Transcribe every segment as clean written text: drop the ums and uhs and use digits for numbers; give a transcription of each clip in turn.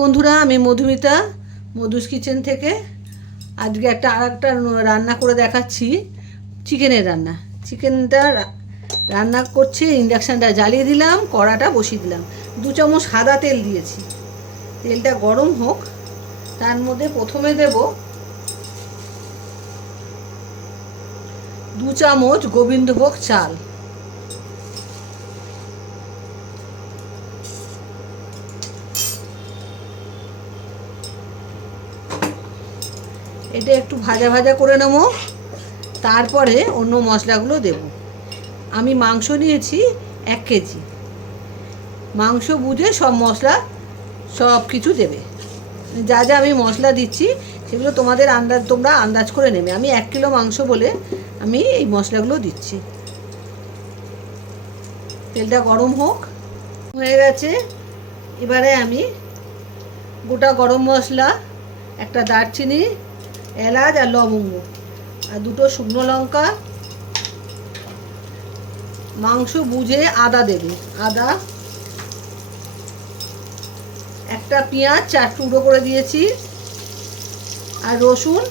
বন্ধুরা, আমি মধুমিতা মধুস কিচেন থেকে আজকে আরেকটা রান্না করে দেখাচ্ছি। চিকেনের রান্না। চিকেনটা রান্না করছি। ইন্ডাকশানটা জ্বালিয়ে দিলাম, কড়াটা বসিয়ে দিলাম। 2 চামচ সাদা তেল দিয়েছি। তেলটা গরম হোক, তার মধ্যে প্রথমে দেব 2 চামচ গোবিন্দভোগ চাল। এটা একটু ভাজা ভাজা করে নেব, তারপরে অন্য মশলাগুলো দেব। আমি মাংস নিয়েছি 1 কেজি। মাংস বুঝে সব মশলা সব কিছু দেবে। যা যা আমি মশলা দিচ্ছি সেগুলো তোমরা আন্দাজ করে নেবে। আমি 1 কিলো মাংস বলে আমি এই মশলাগুলো দিচ্ছি। তেলটা গরম হোক, হয়ে গেছে। এবারে আমি গোটা গরম মশলা, একটা দারচিনি, এলাচ আর লবঙ্গ আর 2টো শুকনো লঙ্কা, মাংস বুঝে আদা দেবে। আদা, একটা পেঁয়াজ 4 টুকরো করে দিয়েছি, আর রসুন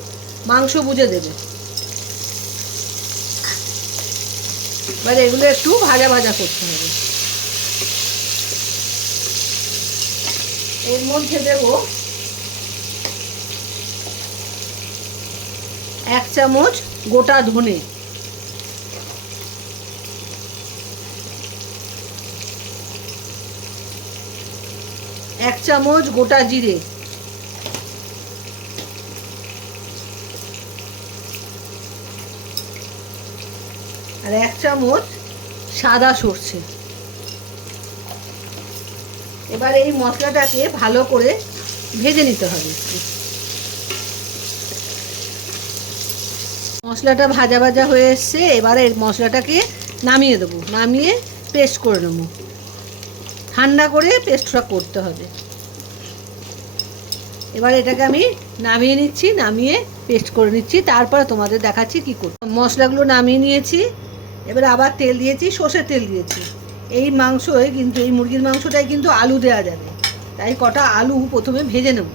মাংস বুঝে দেবে। এবার এগুলো একটু ভাজা ভাজা করতে হবে। এর মধ্যে দেব 1 চামচ গোটা ধনে, 1 চামচ গোটা জিরে, আর 1 চামচ সাদা সর্ষে। এবার এই মশলাটাকে ভালো করে ভেজে নিতে হবে। মশলাটা ভাজা ভাজা হয়ে এসছে। এবারে এই মশলাটাকে নামিয়ে দেবো। নামিয়ে পেস্ট করে নেব। ঠান্ডা করে পেস্টটা করতে হবে। এবার এটাকে আমি নামিয়ে নিচ্ছি, নামিয়ে পেস্ট করে নিচ্ছি। তারপরে তোমাদের দেখাচ্ছি কী করব। মশলাগুলো নামিয়ে নিয়েছি। এবার আবার তেল দিয়েছি, সর্ষের তেল দিয়েছি। এই মাংসই কিন্তু, এই মুরগির মাংসটায় কিন্তু আলু দেওয়া যাবে, তাই কটা আলু প্রথমে ভেজে নেব।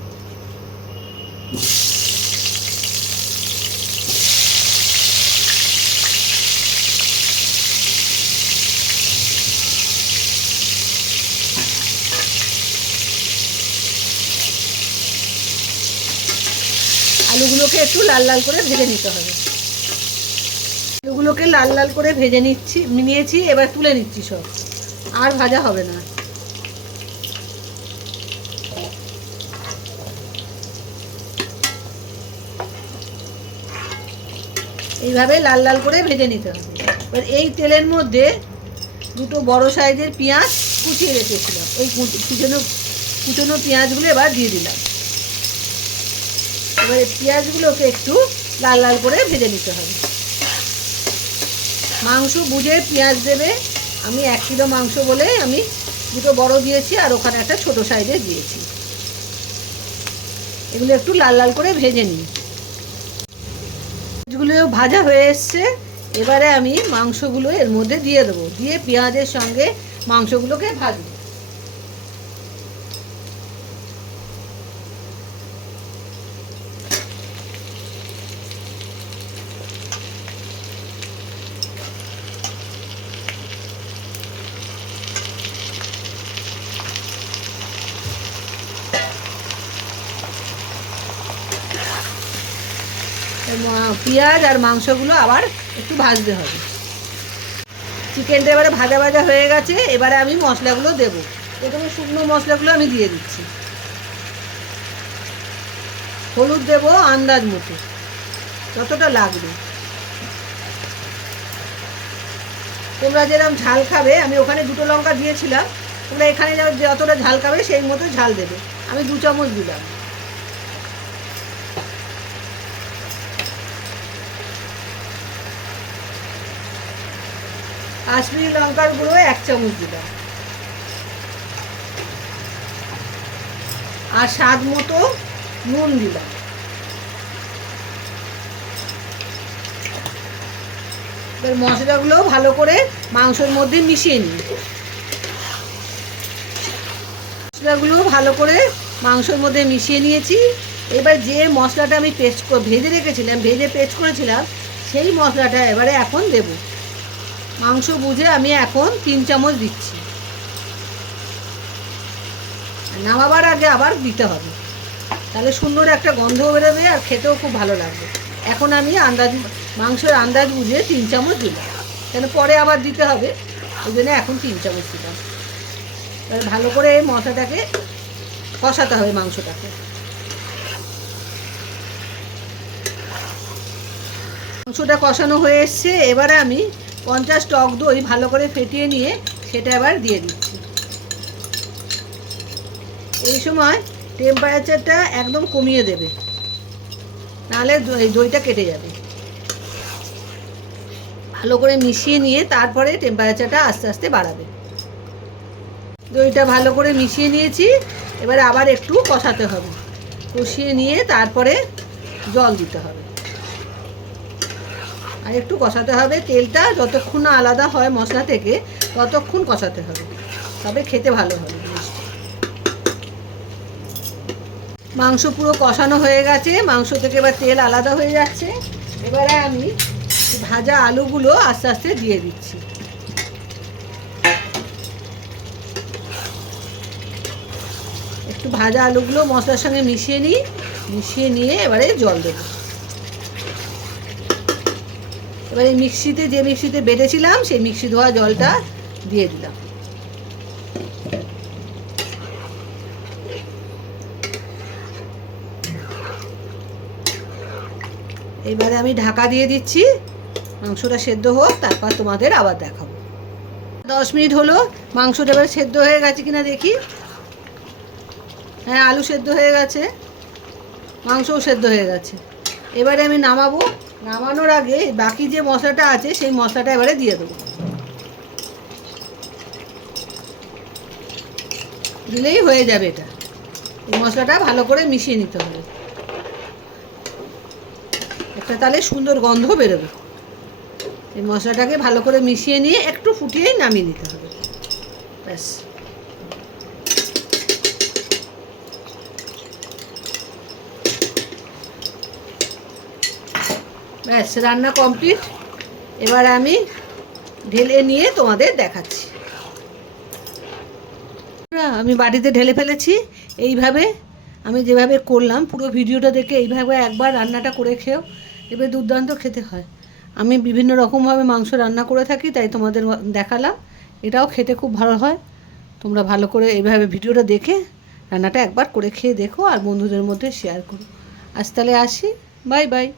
আলুগুলোকে একটু লাল লাল করে ভেজে নিতে হবে। আলুগুলোকে লাল লাল করে ভেজে নিয়েছি। এবার তুলে নিচ্ছি সব, আর ভাজা হবে না। এইভাবে লাল লাল করে ভেজে নিতে হবে। এবার এই তেলের মধ্যে 2টো বড় সাইজের পেঁয়াজ কুচিয়ে রেখেছিলাম, ওই কুচনো পেঁয়াজগুলো এবার দিয়ে দিলাম। এবার পেঁয়াজগুলোকে একটু লাল লাল করে ভেজে নিতে হবে। মাংস বুঝে পেঁয়াজ দেবে। আমি 1 কিলো মাংস বলে আমি 2টো বড় দিয়েছি, আর ওখানে একটা ছোট সাইজের দিয়েছি। এগুলো একটু লাল লাল করে ভেজে নিই। মাছগুলো ভাজা হয়ে এসছে। এবারে আমি মাংসগুলো এর মধ্যে দিয়ে দেবো। দিয়ে পেঁয়াজের সঙ্গে মাংসগুলোকে ভাজবো। পেঁয়াজ আর মাংসগুলো আবার একটু ভাজতে হবে। চিকেনটা এবারে ভাজা ভাজা হয়ে গেছে। এবারে আমি মশলাগুলো দেব। প্রথমে শুকনো মশলাগুলো আমি দিয়ে দিচ্ছি। হলুদ দেব আন্দাজ মতো, যতটা লাগবে। তোমরা যেরকম ঝাল খাবে, আমি ওখানে 2টো লঙ্কা দিয়েছিলাম, তোমরা এখানে যতটা ঝাল খাবে সেই মতো ঝাল দেবে। আমি 2 চামচ দিলাম। কাশ্মীরি লঙ্কার গুঁড়ো 1 চামচ দিলাম, আর স্বাদ মতো নুন দিলাম। এবার মশলাগুলো ভালো করে মাংসের মধ্যে মিশিয়ে নিই। মশলাগুলো ভালো করে মাংসের মধ্যে মিশিয়ে নিয়েছি। এবার যে মশলাটা আমি ভেজে রেখেছিলাম, ভেজে পেস্ট করেছিলাম, সেই মশলাটা এবারে এখন দেব। মাংস বুঝে আমি এখন 3 চামচ দিচ্ছি। নামাবার আগে আবার দিতে হবে, তাহলে সুন্দর একটা গন্ধ বেরোবে আর খেতেও খুব ভালো লাগবে। এখন আমি মাংসের আন্দাজ বুঝে 3 চামচ দিলাম, কেন পরে আবার দিতে হবে, ওই জন্য এখন 3 চামচ দিলাম। এবার ভালো করে এই মশলাটাকে কষাতে হবে। মাংসটাকে মাংসটা কষানো হয়ে এসছে। এবারে আমি 50 টক দই ভালো করে ফেটিয়ে নিয়ে সেটা এবার দিয়ে দিচ্ছি। এই সময় টেম্পারেচারটা একদম কমিয়ে দেবে, নাহলে দইটা কেটে যাবে। ভালো করে মিশিয়ে নিয়ে তারপরে টেম্পারেচারটা আস্তে আস্তে বাড়াবে। দইটা ভালো করে মিশিয়ে নিয়েছি। এবার আবার একটু কষাতে হবে, কষিয়ে নিয়ে তারপরে জল দিতে হবে। আর একটু কষাতে হবে, তেলটা যতক্ষণ না আলাদা হয় মশলা থেকে ততক্ষণ কষাতে হবে, তবে খেতে ভালো হবে জিনিসটা। মাংস পুরো কষানো হয়ে গেছে, মাংস থেকে এবার তেল আলাদা হয়ে যাচ্ছে। এবারে আমি ভাজা আলুগুলো আস্তে আস্তে দিয়ে দিচ্ছি। একটু ভাজা আলুগুলো মশলার সঙ্গে মিশিয়ে নিই, মিশিয়ে নিয়ে এবারে জল দেবো। এবারে যে মিক্সিতে বেটেছিলাম সেই মিক্সি ধোয়া জলটা দিয়ে দিলাম। এবারে আমি ঢাকা দিয়ে দিচ্ছি, মাংসটা সেদ্ধ হোক, তারপর তোমাদের আবার দেখাবো। 10 মিনিট হলো, মাংসটা এবার সেদ্ধ হয়ে গেছে কিনা দেখি। হ্যাঁ, আলু সেদ্ধ হয়ে গেছে, মাংসও সেদ্ধ হয়ে গেছে। এবারে আমি নামাবো। নামানোর আগে বাকি যে মশলাটা আছে সেই মশলাটা এবারে দিয়ে দেবো। দিলেই হয়ে যাবে এটা। এই মশলাটা ভালো করে মিশিয়ে নিতে হবে, একটা তাহলে সুন্দর গন্ধ বেরোবে। এই মশলাটাকে ভালো করে মিশিয়ে নিয়ে একটু ফুটিয়েই নামিয়ে নিতে হবে, ব্যাস। ব্যাস, রান্না কমপ্লিট। এবার আমি ঢেলে নিয়ে তোমাদের দেখাচ্ছি। আমি বাড়িতে ঢেলে ফেলেছি। এইভাবে আমি যেভাবে করলাম পুরো ভিডিওটা দেখে এইভাবে একবার রান্নাটা করে খেও, এবার দুর্দান্ত খেতে হয়। আমি বিভিন্ন রকমভাবে মাংস রান্না করে থাকি, তাই তোমাদের দেখালাম। এটাও খেতে খুব ভালো হয়। তোমরা ভালো করে এইভাবে ভিডিওটা দেখে রান্নাটা একবার করে খেয়ে দেখো আর বন্ধুদের মধ্যে শেয়ার করো। আজ তাহলে আসি, বাই বাই।